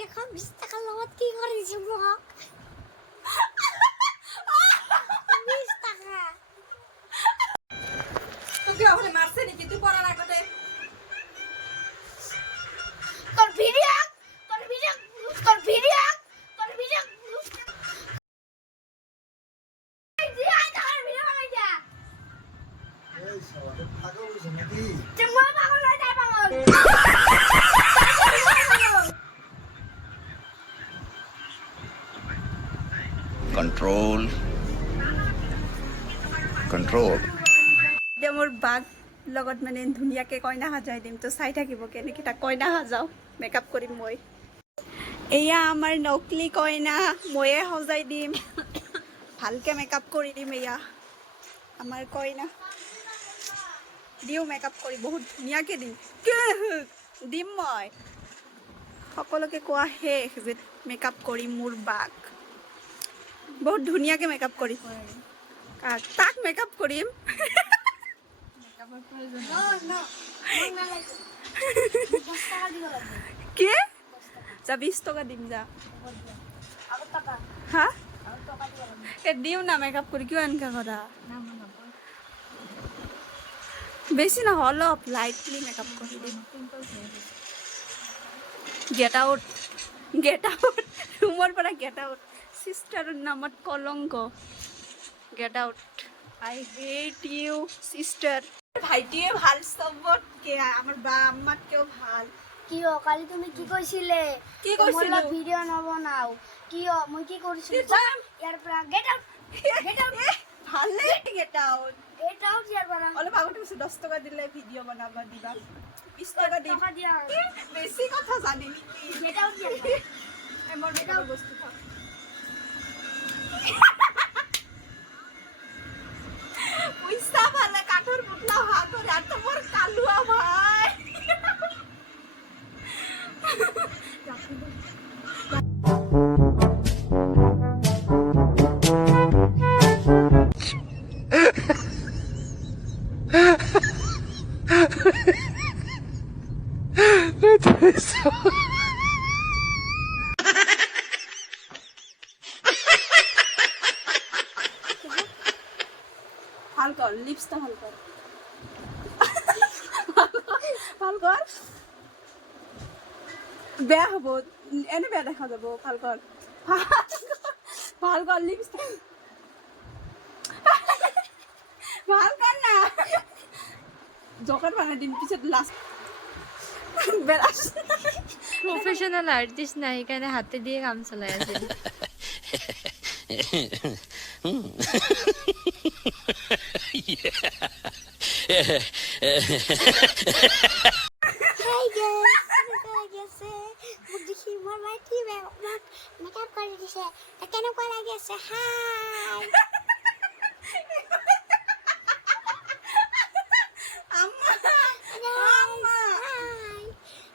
দেখো 20 টাকার লগত কি করেছি মোক 20 টাকা তোকে ওখানে মারছে নাকি তুই পড়ার আগতে তোর ভিডিও এই শালা পাগল হইছ নাকি? তুমি পাগল হয়ে যাই পাগল control control এতিয়া মোৰ বাক লগত মানে ধুনীয়াকৈ কইনা সজাই দিম তো চাই থাকিব কেনেকৈ তাক কইনা সজাওঁ মেকআপ কৰিম মই এয়া আমাৰ নকলি কইনা ময়ে সজাই দিম ভালকৈ মেকআপ কৰি দিম এয়া আমাৰ কইনা দিওঁ মেকআপ কৰি বহুত ধুনীয়াকৈ দিম দিম মই সকলোকে কোৱা শেষ যে মেকআপ কৰিম মোৰ বাক বহুত ধুনীয়াকৈ মেকআপ কৰিম তাক মেকআপ কৰিম কি যা 20 টকা দিম যা হা দিওঁ না মেকআপ কৰি কিয় এনেকৈ কৰা বেছি নহয় অলপ লাইটলি মেকআপ কৰি দিম গেট আউট ৰুমৰ পৰা গেট আউট চিষ্টাৰৰ নামত কলংক get out I hate you sister ভাইটিয়ে ভাল চবতকে আমাৰ বা আম্মাতকেও ভাল কি কালি তুমি কি কৈছিলে কি কৈছিলো? ভিডিও নবনাও কি মই কি কৰিছিলো যাম। ইয়াৰ পৰা গেট আউট ভালে গেট আউট ইয়াৰ পৰা অলপ আগতে কৈছো 10 টকা দিলে ভিডিঅ' বনাব দিবা 20 টকা দিম টকা দিয়া বেছি কথা জানি নেকি গেট আউট মোৰ মেকআপৰ বস্তু খাওঁ পইচা ভালে কাঠৰ পুতলা হোৱা কৰে আৰু তো মোৰ কালুৱা ভাই ভাল কৰ লিপছটা ভাল কৰ ভাল কৰ বেয়া হ'ব এনে বেয়া দেখা যাব ভাল কৰ ভাল কৰ লিপছটা ভাল কৰ না জকার বানাই দিম পিছত লাস্ট বেলাস প্রফেশনাল আর্টিস্ট না এখানে হাতে দিয়ে কাম চালাই আছে Hey guys, গেছে মোক দেখি মোৰ ভাইটি মেকআপ কৰি দিছে কেনেকুৱা লাগি আছে হাই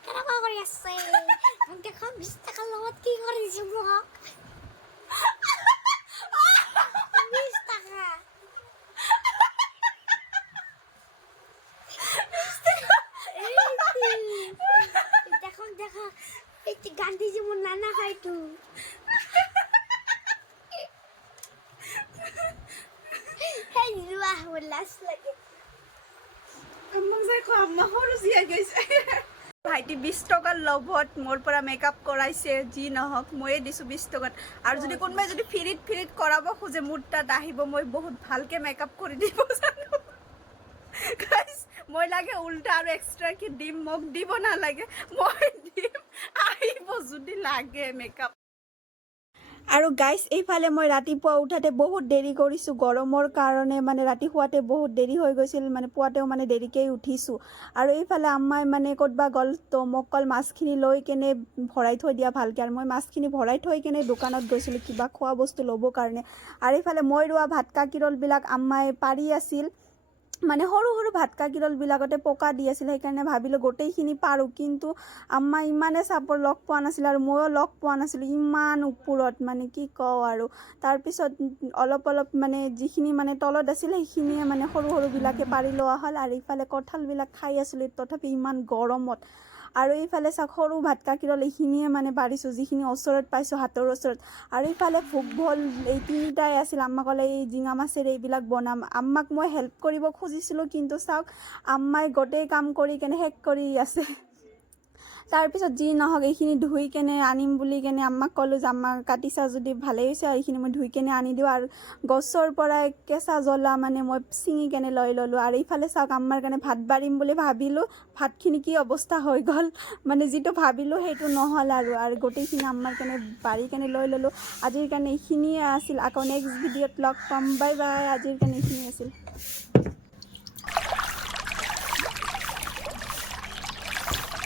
কেনেকুৱা কৰি আছে মোক দেখো 20 টাকাৰ লগত কি কৰিছে মোক 20 টাকা দেখো এই গান্ধীজি মোৰ নানা খাইতো হেই লোৱা মোৰ লাজ লাগে আম্মাক যাই কো আম্মা সৰু জিয়া গৈছে ভাইটি 20 টকাৰ লভত মোৰ পৰা মেকআপ কৰাইছে যি নহওক ময়ে দিছোঁ 20 টকাত আৰু যদি কোনোবাই যদি ফ্ৰীত কৰাব খোজে মোৰ তাত আহিব মই বহুত ভালকৈ মেকআপ কৰি দিব জানো গাইজ মই লাগে উল্টা আৰু এক্সট্ৰাকে দিম মোক দিব নালাগে মই দিম আহিব যদি লাগে মেকআপ আৰু গাইজ এইফালে মই ৰাতিপুৱা উঠাতে বহুত দেৰি কৰিছোঁ গৰমৰ কাৰণে মানে ৰাতি শুৱাতে বহুত দেৰি হৈ গৈছিল মানে পুৱাতেও মানে দেৰিকৈ উঠিছোঁ আৰু এইফালে আম্মাই মানে ক'তবা গ'ল তো মোক কল মাছখিনি লৈ কেনে ভৰাই থৈ দিয়া ভালকৈ আৰু মই মাছখিনি ভৰাই থৈ কেনে দোকানত গৈছিলোঁ কিবা খোৱা বস্তু ল'বৰ কাৰণে আৰু এইফালে মই ৰোৱা ভাত কাকিৰলবিলাক আম্মাই পাৰি আছিল মানে সৰু সৰু ভাত কাকিৰলবিলাকতে পকা দি আছিল সেইকাৰণে ভাবিলোঁ গোটেইখিনি পাৰোঁ কিন্তু আম্মা ইমানে চাপৰ লগ পোৱা নাছিল আৰু ময়ো লগ পোৱা নাছিলোঁ ইমান ওপৰত মানে কি কওঁ আৰু তাৰপিছত অলপ মানে যিখিনি মানে তলত আছিল সেইখিনিয়ে মানে সৰু সৰুবিলাকে পাৰি লোৱা হ'ল আৰু ইফালে কঁঠালবিলাক খাই আছিলোঁ তথাপি ইমান গৰমত আৰু এইফালে চাওক সৰু ভাত কাকিৰল এইখিনিয়ে মানে বাঢ়িছোঁ, যিখিনি ওচৰত পাইছোঁ হাতৰ ওচৰত। আৰু এইফালে ভোগ ভল এই তিনিটাই আছিল। আম্মা ক'লে এই জিঙা মাছেৰে এইবিলাক বনাম। আম্মাক মই হেল্প কৰিব খুজিছিলোঁ, কিন্তু চাওক আম্মাই গোটেই কাম কৰি কেনে শেষ কৰি আছে। তাৰপিছত যি নহওক এইখিনি ধুই কেনে আনিম বুলি কেনে আম্মাক ক'লোঁ যে আম্মা কাটিছা যদি ভালেই হৈছে, আৰু এইখিনি মই ধুই কেনে আনি দিওঁ। আৰু গছৰ পৰাই কেঁচা জ্বলা মানে মই ছিঙি কেনে লৈ ল'লোঁ। আৰু এইফালে চাওক আম্মাৰ কাৰণে ভাত বাঢ়িম বুলি ভাবিলোঁ, ভাতখিনি কি অৱস্থা হৈ গ'ল, মানে যিটো ভাবিলোঁ সেইটো নহ'ল। আৰু গোটেইখিনি আম্মাৰ কাৰণে বাঢ়ি কেনে লৈ ল'লোঁ। আজিৰ কাৰণে এইখিনিয়ে আছিল। আকৌ নেক্সট ভিডিঅ'ত লগ পাম। Bye bye. আজিৰ কাৰণে এইখিনি আছিল।